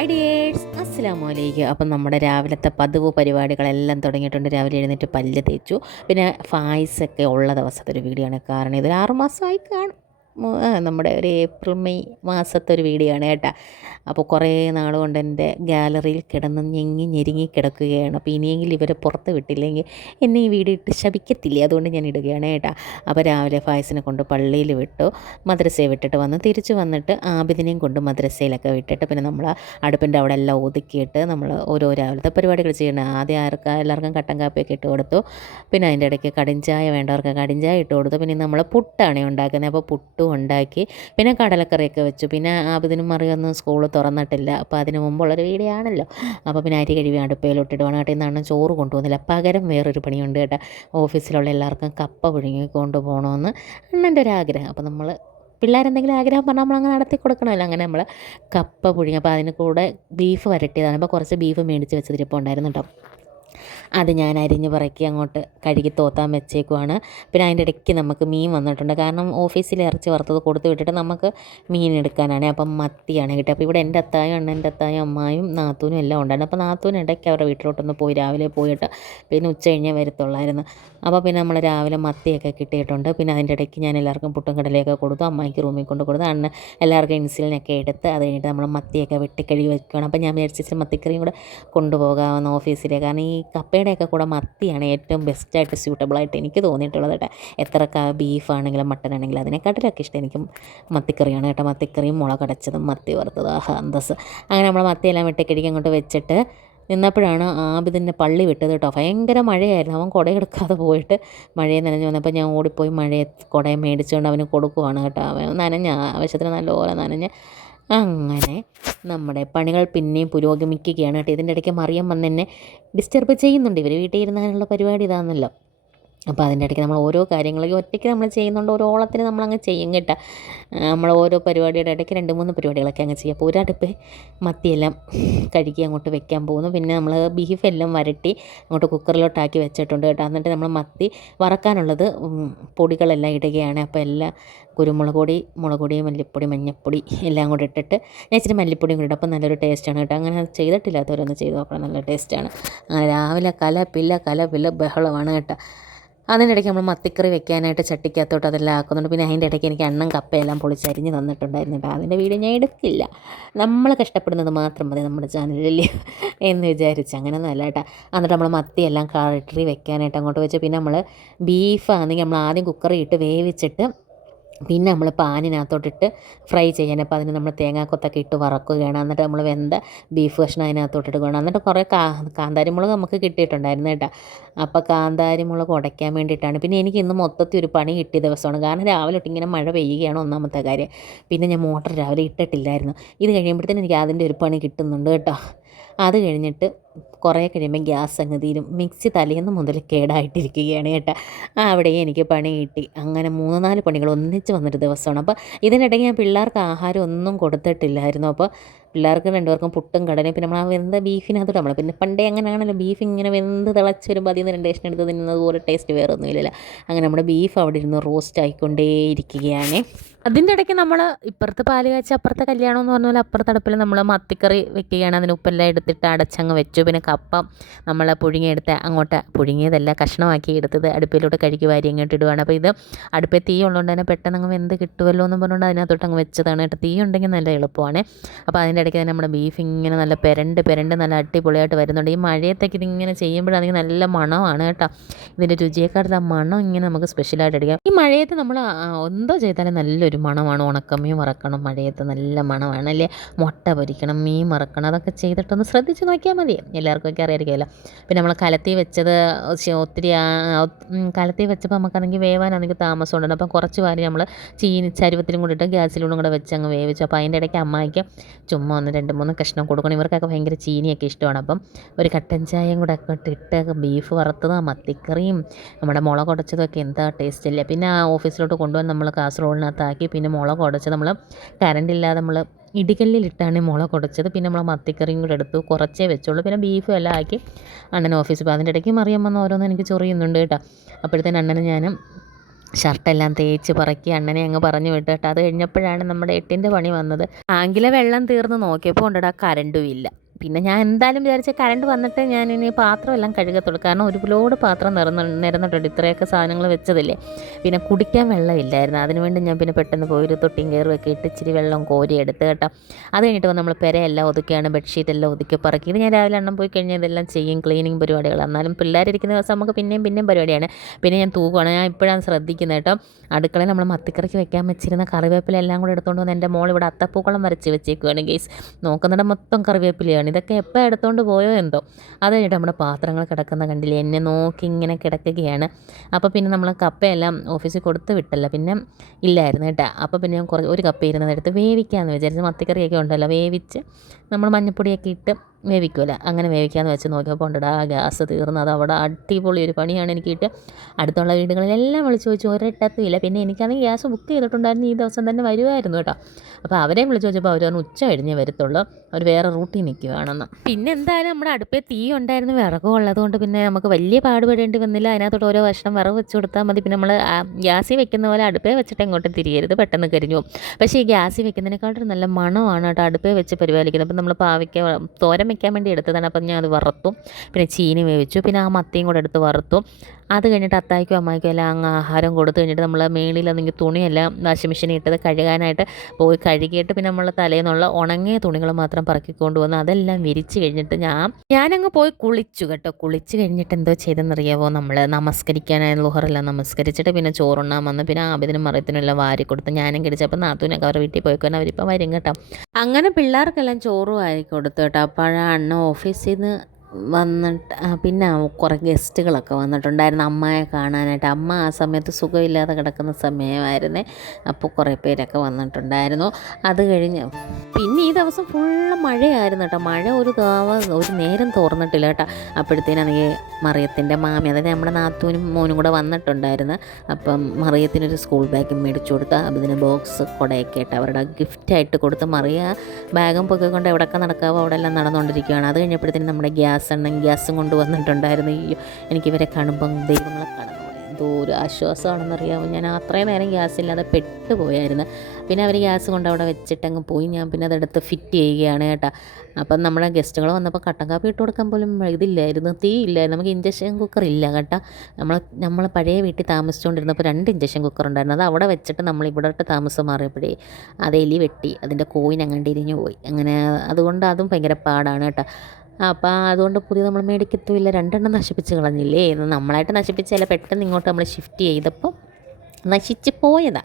Hi dears അസ്സാം വലൈക്കും അപ്പം നമ്മുടെ രാവിലത്തെ പതിവ് പരിപാടികളെല്ലാം തുടങ്ങിയിട്ടുണ്ട്. രാവിലെ എഴുന്നേറ്റ് പല്ല് തേച്ചു. പിന്നെ ഫായ്സൊക്കെ ഉള്ള ദിവസത്തെ ഒരു വീഡിയോ ആണ് കാരണം ഇതൊരു ആറുമാസമായി കാണും. നമ്മുടെ ഒരു ഏപ്രിൽ മെയ് മാസത്തെ ഒരു വീഡിയോ ആണ് കേട്ടോ. അപ്പോൾ കുറേ നാൾ കൊണ്ട് എന്റെ ഗാലറിയിൽ കിടന്ന് ഞെങ്ങി ഞെരുങ്ങി കിടക്കുകയാണ്. അപ്പോൾ ഇനിയെങ്കിലും ഇവരെ പുറത്ത് വിട്ടില്ലെങ്കിൽ എന്നെ ഈ വീഡിയോ ഇട്ട് ശപിക്കത്തില്ലേ? അതുകൊണ്ട് ഞാൻ ഇടുകയാണ് കേട്ടോ. അപ്പോൾ രാവിലെ ഫായസിനെ കൊണ്ട് പള്ളിയിൽ വിട്ടു. മദ്രസയെ വിട്ടിട്ട് വന്ന് തിരിച്ച് വന്നിട്ട് ആബിദിനെയും കൊണ്ട് മദ്രസയിലൊക്കെ വിട്ടിട്ട് പിന്നെ നമ്മൾ അടുപ്പിന്റെ അവിടെ എല്ലാം ഒതുക്കിയിട്ട് നമ്മൾ ഓരോ രാവിലത്തെ പരിപാടികൾ ചെയ്യണം. ആദ്യം ആർക്കാ എല്ലാവർക്കും കട്ടൻ കാപ്പിയൊക്കെ ഇട്ട് കൊടുത്തു. പിന്നെ അതിന്റെ ഇടയ്ക്ക് കടിഞ്ചായ വേണ്ടവർക്ക് കടിഞ്ചായ ഇട്ട് കൊടുത്തു. പിന്നെ നമ്മൾ പുട്ടാണ് ഉണ്ടാക്കുന്നത്. അപ്പോൾ പുട്ടും ഉണ്ടാക്കി. പിന്നെ കടലക്കറിയൊക്കെ വെച്ചു. പിന്നെ ആബിദിനും മറിയൊന്നും സ്കൂൾ തുറന്നിട്ടില്ല. അപ്പോൾ അതിന് മുമ്പുള്ളൊരു വീഡിയോ ആണല്ലോ അപ്പോൾ പിന്നെ അരി കഴുകി അടുപ്പയിലോട്ടിട്ട് വേണം കേട്ടോ ഇന്നാണ് ചോറ് കൊണ്ടുപോകുന്നില്ല. പകരം വേറൊരു പണിയുണ്ട് കേട്ടോ. ഓഫീസിലുള്ള എല്ലാവർക്കും കപ്പ പുഴുങ്ങി കൊണ്ടുപോകണമെന്ന് അണ്ണന്റെ ഒരു ആഗ്രഹം. അപ്പോൾ നമ്മൾ പിള്ളേരെന്തെങ്കിലും ആഗ്രഹം പറഞ്ഞാൽ നമ്മൾ അങ്ങനെ നടത്തി കൊടുക്കണമല്ലോ. അങ്ങനെ നമ്മൾ കപ്പ പുഴുങ്ങി. അപ്പോൾ അതിന് കൂടെ ബീഫ് വരട്ടിയതാണ്. അപ്പോൾ കുറച്ച് ബീഫ് മേടിച്ച് വെച്ചതിരിപ്പോൾ ഉണ്ടായിരുന്നു കേട്ടോ. അത് ഞാൻ അരിഞ്ഞ് പറക്കി അങ്ങോട്ട് കഴുകി തോത്താൻ വെച്ചേക്കുവാണ്. പിന്നെ അതിന്റെ ഇടയ്ക്ക് നമുക്ക് മീൻ വന്നിട്ടുണ്ട്. കാരണം ഓഫീസിൽ ഇറച്ചി വറുത്തത് കൊടുത്തു വിട്ടിട്ട് നമുക്ക് മീൻ എടുക്കാനാണ്. അപ്പം മത്തിയാണ് കിട്ടുക അപ്പോൾ ഇവിടെ എന്റെ അത്തായും അണ്ണന്റെ അത്തായും അമ്മായും നാത്തൂനും എല്ലാം ഉണ്ടായിരുന്നു. അപ്പോൾ നാത്തൂന് ഇടയ്ക്ക് അവരുടെ വീട്ടിലോട്ടൊന്ന് പോയി രാവിലെ പോയിട്ട് പിന്നെ ഉച്ച കഴിഞ്ഞേ വരത്തുള്ളായിരുന്നു. അപ്പോൾ പിന്നെ നമ്മൾ രാവിലെ മത്തിയൊക്കെ കിട്ടിയിട്ടുണ്ട്. പിന്നെ അതിന്റെ ഇടയ്ക്ക് ഞാൻ എല്ലാവർക്കും പുട്ടും കടലയൊക്കെ കൊടുത്തു. അമ്മായിക്ക് റൂമിൽ കൊണ്ട് കൊടുത്തു. അണ്ണൻ എല്ലാവർക്കും ഇൻസുലിനൊക്കെ എടുത്ത് അത് കഴിഞ്ഞിട്ട് നമ്മൾ മത്തിയൊക്കെ വെട്ടിക്കഴുകി വയ്ക്കുകയാണ് അപ്പോൾ ഞാൻ വിചാരിച്ചിട്ട് മത്തിക്കറിയും കൂടെ കൊണ്ടുപോകാമെന്ന് ഓഫീസിലെ കാരണം ഈ കപ്പയുടെയൊക്കെ കൂടെ മത്തിയാണ് ഏറ്റവും ബെസ്റ്റായിട്ട് സ്യൂട്ടബിളായിട്ട് എനിക്ക് തോന്നിയിട്ടുള്ളത് കേട്ടോ. എത്ര ക ബീഫാണെങ്കിലും മട്ടൺ ആണെങ്കിലും അതിനെക്കാട്ടിലൊക്കെ ഇഷ്ടം എനിക്ക് മത്തിക്കറിയാണ് കേട്ടോ. മത്തിക്കറിയും മുളകടച്ചതും മത്തി വറുത്തത്. അന്തസ് അങ്ങനെ നമ്മൾ മത്തിയെല്ലാം വെട്ടിക്കടിക്ക് അങ്ങോട്ട് വെച്ചിട്ട് നിന്നപ്പോഴാണ് ആബിദിന്റെ പള്ളി വിട്ടത് കേട്ടോ. ഭയങ്കര മഴയായിരുന്നു. അവൻ കുടയെടുക്കാതെ പോയിട്ട് മഴയെ നനഞ്ഞ് വന്നപ്പോൾ ഞാൻ ഓടിപ്പോയി മഴയെ കുടയെ മേടിച്ചുകൊണ്ട് അവന് കൊടുക്കുവാണ് കേട്ടോ. അവൻ നനഞ്ഞ ആവശ്യത്തിന് നല്ലപോലെ നനഞ്ഞ് അങ്ങനെ നമ്മുടെ പണികൾ പിന്നെയും പുരോഗമിക്കുകയാണ് കേട്ടോ. ഇതിന്റെ ഇടയ്ക്ക് മറിയം വന്നെന്നെ ഡിസ്റ്റർബ് ചെയ്യുന്നുണ്ട്. ഇവർ വീട്ടിൽ ഇരുന്നാലുള്ള പരിപാടി ഇതാണല്ലോ. അപ്പോൾ അതിന്റെ ഇടയ്ക്ക് നമ്മൾ ഓരോ കാര്യങ്ങളും ഒറ്റയ്ക്ക് നമ്മൾ ചെയ്യുന്നുണ്ട് ഓരോ ഓളത്തിന് നമ്മളങ്ങ് ചെയ്യും കേട്ടോ. നമ്മൾ ഓരോ പരിപാടിയുടെ ഇടയ്ക്ക് രണ്ട് മൂന്ന് പരിപാടികളൊക്കെ അങ്ങ് ചെയ്യും. അപ്പോൾ ഒരടുപ്പ് മത്തിയെല്ലാം കഴുകി അങ്ങോട്ട് വെക്കാൻ പോകുന്നു. പിന്നെ നമ്മൾ ബീഫ് എല്ലാം വരട്ടി അങ്ങോട്ട് കുക്കറിലോട്ടാക്കി വെച്ചിട്ടുണ്ട് കേട്ടോ. എന്നിട്ട് നമ്മൾ മത്തി വറക്കാനുള്ളത് പൊടികളെല്ലാം ഇടുകയാണ്. അപ്പോൾ എല്ലാം കുരുമുളക് പൊടി മുളക് പൊടി മല്ലിപ്പൊടി മഞ്ഞൾപ്പൊടി എല്ലാം കൂടി ഇട്ടിട്ട് ഞാൻ ഇച്ചിരി മല്ലിപ്പൊടിയും കൂടി അപ്പോൾ നല്ലൊരു ടേസ്റ്റാണ് കേട്ടോ. അങ്ങനെ ചെയ്തിട്ടില്ലാത്തവരൊന്ന് ചെയ്ത് നോക്കണം. നല്ല ടേസ്റ്റാണ്. അങ്ങനെ രാവിലെ കലപ്പില്ല കലപ്പില്ല ബഹളമാണ് കേട്ടോ. അതിന്റെ ഇടയ്ക്ക് നമ്മൾ മത്തിക്കറി വെക്കാനായിട്ട് ചട്ടിക്കകത്തോട്ട് അതെല്ലാം ആക്കുന്നുണ്ട്. പിന്നെ അതിന്റെ ഇടയ്ക്ക് എനിക്ക് എണ്ണം കപ്പയെല്ലാം പൊളിച്ചരിഞ്ഞ് തന്നിട്ടുണ്ടായിരുന്നു. കേട്ടോ അതിന്റെ വീഡിയോ ഞാൻ എടുക്കില്ല നമ്മൾ കഷ്ടപ്പെടുന്നത് മാത്രം മതി നമ്മുടെ ചാനലിൽ എന്ന് വിചാരിച്ച്. അങ്ങനെയൊന്നും അല്ല കേട്ടോ. എന്നിട്ട് നമ്മൾ മത്തിയെല്ലാം കറി വെക്കാനായിട്ട് അങ്ങോട്ട് വെച്ച്. പിന്നെ നമ്മൾ ബീഫാണെങ്കിൽ നമ്മൾ ആദ്യം കുക്കറിയിട്ട് വേവിച്ചിട്ട് പിന്നെ നമ്മൾ പാനിനകത്തോട്ടിട്ട് ഫ്രൈ ചെയ്യാൻ അപ്പോൾ അതിന് നമ്മൾ തേങ്ങാക്കൊത്തൊക്കെ ഇട്ട് വറക്കുകയാണ്. എന്നിട്ട് നമ്മൾ വെന്ത ബീഫ് കഷ്ണം അതിനകത്തോട്ടിട്ട് വേണം എന്നിട്ട് കുറേ കാ കാന്താരിമുളക് നമുക്ക് കിട്ടിയിട്ടുണ്ടായിരുന്നു കേട്ടോ. അപ്പോൾ കാന്താരിമുളക് ഉടയ്ക്കാൻ വേണ്ടിയിട്ടാണ്. പിന്നെ എനിക്ക് ഇന്ന് മൊത്തത്തിൽ ഒരു പണി കിട്ടിയ ദിവസമാണ്. കാരണം രാവിലെ തൊട്ട് ഇങ്ങനെ മഴ പെയ്യുകയാണ് ഒന്നാമത്തെ കാര്യം. പിന്നെ ഞാൻ മോട്ടർ രാവിലെ ഇട്ടിട്ടില്ലായിരുന്നു. ഇത് കഴിയുമ്പോഴത്തേനും എനിക്ക് അതിന്റെ ഒരു പണി കിട്ടുന്നുണ്ട് കേട്ടോ. അത് കഴിഞ്ഞിട്ട് കുറേ കഴിയുമ്പോൾ ഗ്യാസ് അങ്ങ് തീരും. മിക്സി തലേന്ന് മുതൽ കേടായിട്ടിരിക്കുകയാണ് കേട്ടോ. ആ അവിടെ എനിക്ക് പണി കിട്ടി. അങ്ങനെ മൂന്ന് നാല് പണികൾ ഒന്നിച്ച് വന്നൊരു ദിവസമാണ്. അപ്പോൾ ഇതിനിടയ്ക്ക് ഞാൻ പിള്ളേർക്ക് ആഹാരം ഒന്നും കൊടുത്തിട്ടില്ലായിരുന്നു. അപ്പോൾ പിള്ളേർക്ക് രണ്ടുപേർക്കും പുട്ടും കടലയും പിന്നെ നമ്മൾ ആ വെന്ത ബീഫിനകത്തോട്ട് നമ്മൾ പിന്നെ പണ്ടേ അങ്ങനെയാണല്ലോ ബീഫ് ഇങ്ങനെ വെന്ത് തിളച്ച് വരുമ്പോൾ അതിൽ നിന്ന് രണ്ട് കഷ്ണം എടുത്ത് തിന്നുന്നത് പോലെ ടേസ്റ്റ് വേറെ ഒന്നുമില്ലല്ലോ അങ്ങനെ നമ്മുടെ ബീഫ് അവിടെ ഇരുന്ന് റോസ്റ്റ് ആയിക്കൊണ്ടേയിരിക്കുകയാണ്. അതിന്റെ ഇടയ്ക്ക് നമ്മൾ ഇപ്പുറത്ത് പാൽ കാച്ച അപ്പുറത്തെ കല്യാണം എന്ന് പറഞ്ഞാൽ അപ്പുറത്ത് അപ്പുറത്തെ അടുപ്പിൽ നമ്മൾ മത്തിക്കറി വെക്കുകയാണ്. അതിന് ഉപ്പെല്ലാം എടുത്തിട്ട് അടച്ചങ്ങ് വെച്ചു. പിന്നെ കപ്പ നമ്മൾ പുഴുങ്ങിയെടുത്ത് അങ്ങോട്ട് പുഴുങ്ങിയതല്ല കഷ്ണമാക്കി എടുത്തത് അടുപ്പിലോട്ട് കഴുകി വാരി അങ്ങോട്ട് ഇടുവാണ്. അപ്പോൾ ഇത് അടുപ്പിൽ തീ ഉള്ളതുകൊണ്ട് തന്നെ പെട്ടെന്ന് അങ്ങ് വെന്ത് കിട്ടുമല്ലോ എന്ന് പറഞ്ഞുകൊണ്ട് അതിനകത്തോട്ട് അങ്ങ് വെച്ചതാണ് കേട്ടോ. തീ ഉണ്ടെങ്കിൽ നല്ല എളുപ്പമാണ്. അപ്പോൾ അതിന്റെ ഇടയ്ക്ക് തന്നെ നമ്മുടെ ബീഫ് ഇങ്ങനെ നല്ല പെരണ്ട് പെരണ്ട് നല്ല അടിപൊളിയായിട്ട് വരുന്നുണ്ട്. ഈ മഴയത്തേക്ക് ഇതിങ്ങനെ ചെയ്യുമ്പോഴാണെങ്കിൽ നല്ല മണമാണ് കേട്ടോ. ഇതിന്റെ രുചിയെക്കാട്ടിൽ ആ മണം ഇങ്ങനെ നമുക്ക് സ്പെഷ്യലായിട്ട് അടിക്കാം. ഈ മഴയത്ത് നമ്മൾ എന്തോ ചെയ്താലും നല്ലൊരു മണമാണ്. ഉണക്കമീൻ മറക്കണം മഴയത്ത് നല്ല മണമാണ് അല്ലേ? മുട്ട പൊരിക്കണം മീൻ വറക്കണം അതൊക്കെ ചെയ്തിട്ടൊന്ന് ശ്രദ്ധിച്ച് നോക്കിയാൽ മതി. എല്ലാവർക്കും ഒക്കെ അറിയായിരിക്കുമല്ലോ. പിന്നെ നമ്മൾ കലത്തി വെച്ചത് ഒത്തിരി കലത്തി വെച്ചപ്പോൾ നമുക്കാണെങ്കിൽ വേവാനാണെങ്കിൽ താമസം ഉണ്ടല്ലോ. അപ്പം കുറച്ച് വാരി നമ്മൾ ചീനി ചരുവത്തിലും കൂടി ഇട്ട് ഗ്യാസിലൂടെ കൂടെ വെച്ച് അങ്ങ് വേവിച്ചു. അപ്പോൾ അതിന്റെ ഇടയ്ക്ക് അമ്മായിക്ക് ചുമ്മാ ഒന്ന് രണ്ട് മൂന്ന് കഷ്ണം കൊടുക്കണം. ഇവർക്കൊക്കെ ഭയങ്കര ചീനിയൊക്കെ ഇഷ്ടമാണ്. അപ്പം ഒരു കട്ടൻ ചായയും കൂടെ ഒക്കെ ഇട്ട് ബീഫ് വറുത്തത് മത്തിക്കറിയും നമ്മുടെ മുളക് ഉടച്ചതൊക്കെ എന്താ ടേസ്റ്റ് ഇല്ല? പിന്നെ ആ ഓഫീസിലോട്ട് കൊണ്ടുവന്ന് നമ്മൾ കാസർഗോഡിനകത്താക്കി. പിന്നെ മുളക് ഉടച്ചത് നമ്മൾ കറണ്ട് ഇല്ലാതെ നമ്മൾ ഇടികല്ലിലിട്ടാണ് മുളക് ഉടച്ചത്. പിന്നെ നമ്മൾ മത്തിക്കറിയും കൂടെ എടുത്തു കുറച്ചേ വെച്ചുള്ളൂ പിന്നെ ബീഫും എല്ലാം ആക്കി അണ്ണൻ ഓഫീസിൽ അപ്പോൾ അതിന്റെ ഇടയ്ക്ക് മറിയാൻ വന്ന് ഓരോന്ന് എനിക്ക് ചൊറിയുന്നുണ്ട് കേട്ടോ. അപ്പോഴത്തേന് അണ്ണന് ഞാൻ ഷർട്ടെല്ലാം തേച്ച് പറക്കി അണ്ണനെ അങ്ങ് പറഞ്ഞു വിട്ടു കേട്ടോ. അത് കഴിഞ്ഞപ്പോഴാണ് നമ്മുടെ എട്ടിന്റെ പണി വന്നത്. ആങ്കിലെ വെള്ളം തീർന്ന് നോക്കിയപ്പോൾ ഉണ്ടടാ കരണ്ടും ഇല്ല. പിന്നെ ഞാൻ എന്തായാലും വിചാരിച്ച കറണ്ട് വന്നിട്ട് ഞാൻ ഇനി പാത്രമെല്ലാം കഴുകത്തുള്ളൂ. കാരണം ഒരു പാത്രം നിറന്ന് നിരന്നിട്ടുണ്ട്. ഇത്രയൊക്കെ സാധനങ്ങൾ വെച്ചതല്ലേ. പിന്നെ കുടിക്കാൻ വെള്ളമില്ലായിരുന്നു. അതിനുവേണ്ടി ഞാൻ പിന്നെ പെട്ടെന്ന് പോയി ഒരു തൊട്ടിയും കയറുമൊക്കെ ഇട്ട് ഇച്ചിരി വെള്ളം കോരി എടുത്ത് കേട്ടോ. അത് കഴിഞ്ഞിട്ട് നമ്മൾ പെരയെല്ലാം ഒതുക്കിയാണ് ബെഡ്ഷീറ്റ് എല്ലാം ഒതുക്കി പറക്കി. ഇത് ഞാൻ രാവിലെ എണ്ണം പോയി കഴിഞ്ഞാൽ ഇതെല്ലാം ചെയ്യും ക്ലീനിങ് പരിപാടികൾ. എന്നാലും പിള്ളേരിരിക്കുന്ന ദിവസം നമുക്ക് പിന്നെയും പിന്നെയും പരിപാടിയാണ്. പിന്നെ ഞാൻ തൂക്കുവാണ് ഞാൻ ഇപ്പോഴാണ് ശ്രദ്ധിക്കുന്നത് കേട്ടോ. അടുക്കളയിൽ നമ്മൾ മത്തിക്കറിക്ക് വെക്കാൻ വെച്ചിരുന്ന കറിവേപ്പില എല്ലാം കൂടെ എടുത്തുകൊണ്ട് വന്ന് എന്റെ മോൾ ഇവിടെ അത്തപ്പൂക്കളം വരച്ച് വെച്ചേക്കുവാണ് ഗേസ്. നോക്കുന്നിടം മൊത്തം കറിവേപ്പിലയാണ് ഇതൊക്കെ എപ്പോൾ എടുത്തുകൊണ്ട് പോയോ എന്തോ. അത് കഴിഞ്ഞിട്ട് നമ്മുടെ പാത്രങ്ങൾ കിടക്കുന്ന കണ്ടില്ലേ എന്നെ നോക്കി ഇങ്ങനെ കിടക്കുകയാണ്. അപ്പോൾ പിന്നെ നമ്മൾ കപ്പയെല്ലാം ഓഫീസിൽ കൊടുത്ത് വിട്ടല്ല. പിന്നെ ഇല്ലായിരുന്നു കേട്ടോ. അപ്പോൾ പിന്നെ ഞാൻ കുറച്ച് ഒരു കപ്പ ഇരുന്നതെടുത്ത് വേവിക്കാമെന്ന് വിചാരിച്ച് മത്തിക്കറിയൊക്കെ ഉണ്ടല്ലോ. വേവിച്ച് നമ്മൾ മഞ്ഞപ്പൊടിയൊക്കെ ഇട്ട് വേവിക്കുമല്ലോ അങ്ങനെ വേവിക്കാമെന്ന് വെച്ച് നോക്കിയപ്പോൾ ഉണ്ടടാ ഗ്യാസ് തീർന്ന് അത് അവിടെ അടിപൊളി ഒരു പണിയാണ് എനിക്ക് കിട്ടുക അടുത്തുള്ള വീടുകളിലെല്ലാം വിളിച്ചു ചോദിച്ചു ഒരിടത്തും ഇല്ല. പിന്നെ എനിക്കാണെങ്കിൽ ഗ്യാസ് ബുക്ക് ചെയ്തിട്ടുണ്ടായിരുന്നു ഈ ദിവസം തന്നെ വരുമായിരുന്നു കേട്ടോ. അപ്പോൾ അവരെയും വിളിച്ച് ചോദിച്ചപ്പോൾ അവർ പറഞ്ഞു ഉച്ച കഴിഞ്ഞേ വരത്തുള്ളൂ. അവർ വേറെ റൂട്ടിൽ നിൽക്കുകയാണെന്ന് പിന്നെ എന്തായാലും നമ്മുടെ അടുപ്പേ തീ ഉണ്ടായിരുന്നു വിറകും ഉള്ളതുകൊണ്ട് പിന്നെ നമുക്ക് വലിയ പാടുപെടേണ്ടി വന്നില്ല. അതിനകത്തോട്ട് ഓരോ വർഷം വിറവ് വെച്ച് കൊടുത്താൽ മതി. പിന്നെ നമ്മൾ ഗ്യാസിൽ വെക്കുന്ന പോലെ അടുപ്പേ വെച്ചിട്ട് എങ്ങോട്ടും തിരിയരുത്. പെട്ടെന്ന് കരിഞ്ഞു പോകും. പക്ഷേ ഈ ഗ്യാസിൽ വെക്കുന്നതിനേക്കാളും നല്ല മണമാണ് കേട്ടോ അടുപ്പേ വെച്ച് പരിപാലിക്കുന്നത്. അപ്പം നമ്മൾ പാവയ്ക്ക തോരൻ വെക്കാൻ വേണ്ടി എടുത്തതാണ്. അപ്പം ഞാൻ അത് വറുത്തു. പിന്നെ ചീനി വേവിച്ചു. പിന്നെ ആ മത്തിയും കൂടെ എടുത്ത് വറുത്തു. അത് കഴിഞ്ഞിട്ട് അത്തായ്ക്കും അമ്മായിക്കും എല്ലാം അങ്ങ് ആഹാരം കൊടുത്തു കഴിഞ്ഞിട്ട് നമ്മൾ അല്ലെങ്കിൽ തുണിയെല്ലാം വാഷിംഗ് മെഷീനിൽ ഇട്ടത് കഴുകാനായിട്ട് പോയി കഴുകിയിട്ട് പിന്നെ നമ്മൾ തലേന്നുള്ള ഉണങ്ങിയ തുണികൾ മാത്രം പറക്കിക്കൊണ്ട് വന്ന് അതെല്ലാം വിരിച്ച് കഴിഞ്ഞിട്ട് ഞാൻ ഞാനങ്ങ് പോയി കുളിച്ചു കേട്ടോ. കുളിച്ച് കഴിഞ്ഞിട്ട് എന്തോ ചെയ്തെന്നറിയാവോ നമ്മൾ നമസ്കരിക്കാനായ ലുഹറെല്ലാം നമസ്കരിച്ചിട്ട് പിന്നെ ചോറുണ്ണാൻ വന്ന് പിന്നെ ആബിദിനും മറിയത്തിനും എല്ലാം വാരി കൊടുത്ത് ഞാനും കിടിച്ചപ്പോൾ നാത്തൂനൊക്കെ അവരുടെ വീട്ടിൽ പോയിക്കൊണ്ട് അവരിപ്പം വരും കേട്ടോ. അങ്ങനെ പിള്ളേർക്കെല്ലാം ചോറും വാരി കൊടുത്തു കേട്ടോ. അപ്പോഴാണ് ഓഫീസിൽ നിന്ന് വന്നിട്ട് പിന്നെ കുറേ ഗസ്റ്റുകളൊക്കെ വന്നിട്ടുണ്ടായിരുന്നു അമ്മയെ കാണാനായിട്ട്. അമ്മ ആ സമയത്ത് സുഖമില്ലാതെ കിടക്കുന്ന സമയമായിരുന്നേ. അപ്പോൾ കുറേ പേരൊക്കെ വന്നിട്ടുണ്ടായിരുന്നു. അത് കഴിഞ്ഞ് പിന്നെ ഈ ദിവസം ഫുള്ള് മഴയായിരുന്നു കേട്ടോ. മഴ ഒരു ഒരു നേരം തോർന്നിട്ടില്ല കേട്ടോ. അപ്പോഴത്തേനാണെങ്കിൽ മറിയത്തിന്റെ മാമി അതായത് നമ്മുടെ നാത്തൂനും മോനും കൂടെ വന്നിട്ടുണ്ടായിരുന്നു. അപ്പം മറിയത്തിനൊരു സ്കൂൾ ബാഗ് മേടിച്ചു കൊടുത്ത് അതിന് ബോക്സ് കുടയൊക്കെ ഇട്ട് അവരുടെ ഗിഫ്റ്റായിട്ട് കൊടുത്ത് മറിയ ബാഗും പൊക്കെ കൊണ്ട് എവിടെയൊക്കെ നടക്കാവോ അവിടെ എല്ലാം നടന്നുകൊണ്ടിരിക്കുകയാണ്. അത് കഴിഞ്ഞപ്പോഴത്തേനും നമ്മുടെ ഗ്യാസ് എണ്ണം ഗ്യാസും കൊണ്ട് വന്നിട്ടുണ്ടായിരുന്നു അയ്യോ എനിക്കിവരെ കാണുമ്പം ദൈവങ്ങളെ കാണുന്നു എന്തോ ഒരു ആശ്വാസമാണെന്നറിയാമോ? ഞാൻ അത്രയും നേരം ഗ്യാസ് ഇല്ലാതെ പെട്ടുപോയായിരുന്നു. പിന്നെ അവർ ഗ്യാസ് കൊണ്ട് അവിടെ വെച്ചിട്ടങ്ങ് പോയി. ഞാൻ പിന്നെ അതെടുത്ത് ഫിറ്റ് ചെയ്യുകയാണ് കേട്ടോ. അപ്പം നമ്മുടെ ഗസ്റ്റുകൾ വന്നപ്പോൾ കട്ടൻ കാപ്പി ഇട്ട് കൊടുക്കാൻ പോലും ഇതില്ലായിരുന്നു. തീ ഇല്ലായിരുന്നു. നമുക്ക് ഇഞ്ചക്ഷൻ കുക്കർ ഇല്ല കേട്ടോ. നമ്മൾ നമ്മൾ പഴയ വീട്ടിൽ താമസിച്ചുകൊണ്ടിരുന്നപ്പോൾ രണ്ട് ഇഞ്ചക്ഷൻ കുക്കർ ഉണ്ടായിരുന്നു. അത് അവിടെ വെച്ചിട്ട് നമ്മൾ ഇവിടോട്ട് താമസം മാറിയപ്പോഴേ അത് എലി വെട്ടി. അതിന്റെ കോയിൻ അങ്ങോട്ട് ഇരിഞ്ഞു പോയി. അങ്ങനെ അതുകൊണ്ട് അതും ഭയങ്കര പാടാണ് കേട്ടോ. അപ്പോൾ അതുകൊണ്ട് പുതിയ നമ്മൾ മേടിക്കത്തുമില്ല. രണ്ടെണ്ണം നശിപ്പിച്ച് കളഞ്ഞില്ലേ? ഇത് നമ്മളായിട്ട് നശിപ്പിച്ചല്ല. പെട്ടെന്ന് ഇങ്ങോട്ട് നമ്മൾ ഷിഫ്റ്റ് ചെയ്തപ്പോൾ നശിച്ച് പോയതാ.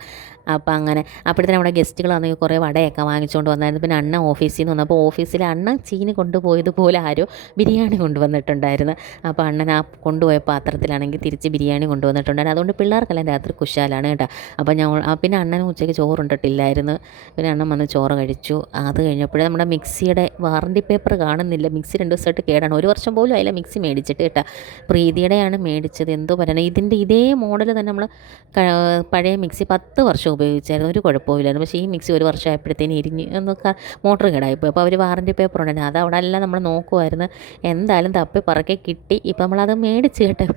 അപ്പോൾ അങ്ങനെ. അപ്പോഴത്തേനും നമ്മുടെ ഗസ്റ്റുകൾ വന്നെങ്കിൽ കുറേ വടയൊക്കെ വാങ്ങിച്ചുകൊണ്ട് വന്നായിരുന്നു. പിന്നെ അണ്ണ ഓഫീസിൽ നിന്ന് വന്നപ്പോൾ ഓഫീസിൽ അണ്ണ ചീനി കൊണ്ടുപോയതുപോലെ ആരോ ബിരിയാണി കൊണ്ടുവന്നിട്ടുണ്ടായിരുന്നു. അപ്പോൾ അണ്ണൻ ആ കൊണ്ടുപോയ പാത്രത്തിലാണെങ്കിൽ തിരിച്ച് ബിരിയാണി കൊണ്ടുവന്നിട്ടുണ്ടായിരുന്നു. അതുകൊണ്ട് പിള്ളേർക്കെല്ലാം രാത്രി കുശാലാണ് കേട്ടോ. അപ്പോൾ ഞാൻ പിന്നെ അണ്ണൻ ഉച്ചയ്ക്ക് ചോറുണ്ടിട്ടില്ലായിരുന്നു പിന്നെ അണ്ണൻ വന്ന് ചോറ് കഴിച്ചു. അത് കഴിഞ്ഞപ്പോഴേ നമ്മുടെ മിക്സിയുടെ വാറണ്ടി പേപ്പർ കാണുന്നില്ല. മിക്സി രണ്ട് ദിവസമായിട്ട് കേടാണ്. ഒരു വർഷം പോലും അതിലെ മിക്സി മേടിച്ചിട്ട് കേട്ടോ. പ്രീതിയുടെയാണ് മേടിച്ചത്. എന്തോ പറയുന്നത് ഇതിന്റെ ഇതേ മോഡൽ തന്നെ നമ്മൾ പഴയ മിക്സി പത്ത് വർഷം ഉപയോഗിച്ചായിരുന്നു. ഒരു കുഴപ്പമില്ലായിരുന്നു പക്ഷേ ഈ മിക്സി ഒരു വർഷം ഇരിഞ്ഞ് ഒന്ന് മോട്ടർ കേടായിപ്പോയി. അപ്പോൾ അവർ വാറന്റി പേപ്പർ ഉണ്ടായിരുന്നു അത് അവിടെ എല്ലാം നമ്മൾ നോക്കുമായിരുന്നു. എന്തായാലും തപ്പി പറക്കെ കിട്ടി. ഇപ്പം നമ്മളത് മേടിച്ച് കേട്ടോ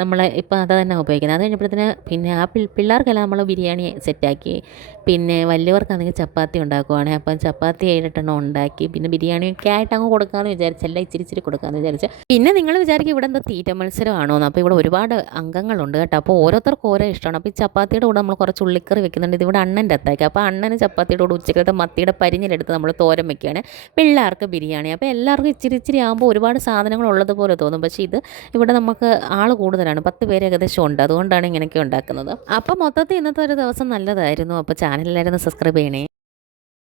നമ്മൾ ഇപ്പം അത് തന്നെ ഉപയോഗിക്കുന്നത്. അത് കഴിഞ്ഞപ്പോഴത്തേന് പിന്നെ ആ പിള്ളേർക്കെല്ലാം നമ്മൾ ബിരിയാണി സെറ്റാക്കി. പിന്നെ വലിയവർക്കാണെങ്കിൽ ചപ്പാത്തി ഉണ്ടാക്കുവാണ്. അപ്പം ചപ്പാത്തി ഏഴെട്ടെണ്ണം ഉണ്ടാക്കി. പിന്നെ ബിരിയാണിയൊക്കെ ആയിട്ട് അങ്ങ് കൊടുക്കാമെന്ന് വിചാരിച്ചല്ല ഇച്ചിരി ഇച്ചിരി കൊടുക്കാമെന്ന് വിചാരിച്ചു. പിന്നെ നിങ്ങൾ വിചാരിക്കും ഇവിടെ എന്താ തീറ്റ മത്സരമാണോ എന്ന് അപ്പോൾ ഇവിടെ ഒരുപാട് അംഗങ്ങളുണ്ട് കേട്ടോ. അപ്പോൾ ഓരോരുത്തർക്കും ഓരോ ഇഷ്ടമാണ്. അപ്പോൾ ഈ ചപ്പാത്തിയുടെ കൂടെ നമ്മൾ കുറച്ച് ഉള്ളിക്കറി വെക്കുന്നുണ്ട്. ഇതിവിടെ അണ്ണന്റെ അത്താക്ക് അപ്പോൾ അണ്ണന് ചപ്പാത്തിയുടെ കൂടെ ഉച്ചക്കലത്തെ മത്തിയുടെ പരിഞ്ഞിലെടുത്ത് നമ്മൾ തോരൻ വെക്കുകയാണ്. പിള്ളേർക്ക് ബിരിയാണി. അപ്പോൾ എല്ലാവർക്കും ഇച്ചിരി ഇച്ചിരി ആകുമ്പോൾ ഒരുപാട് സാധനങ്ങൾ ഉള്ളത് പോലെ തോന്നും. പക്ഷേ ഇത് ഇവിടെ നമുക്ക് ആൾ കൂടുതലാണ്. പത്ത് പേര് ഏകദേശം ഉണ്ട്. അതുകൊണ്ടാണ് ഇങ്ങനെയൊക്കെ ഉണ്ടാക്കുന്നത്. അപ്പോൾ മൊത്തത്തിൽ ഇന്നത്തെ ഒരു ദിവസം നല്ലതായിരുന്നു. അപ്പോൾ ചാനലിലായിരുന്നു സബ്സ്ക്രൈബ് ചെയ്യണേ.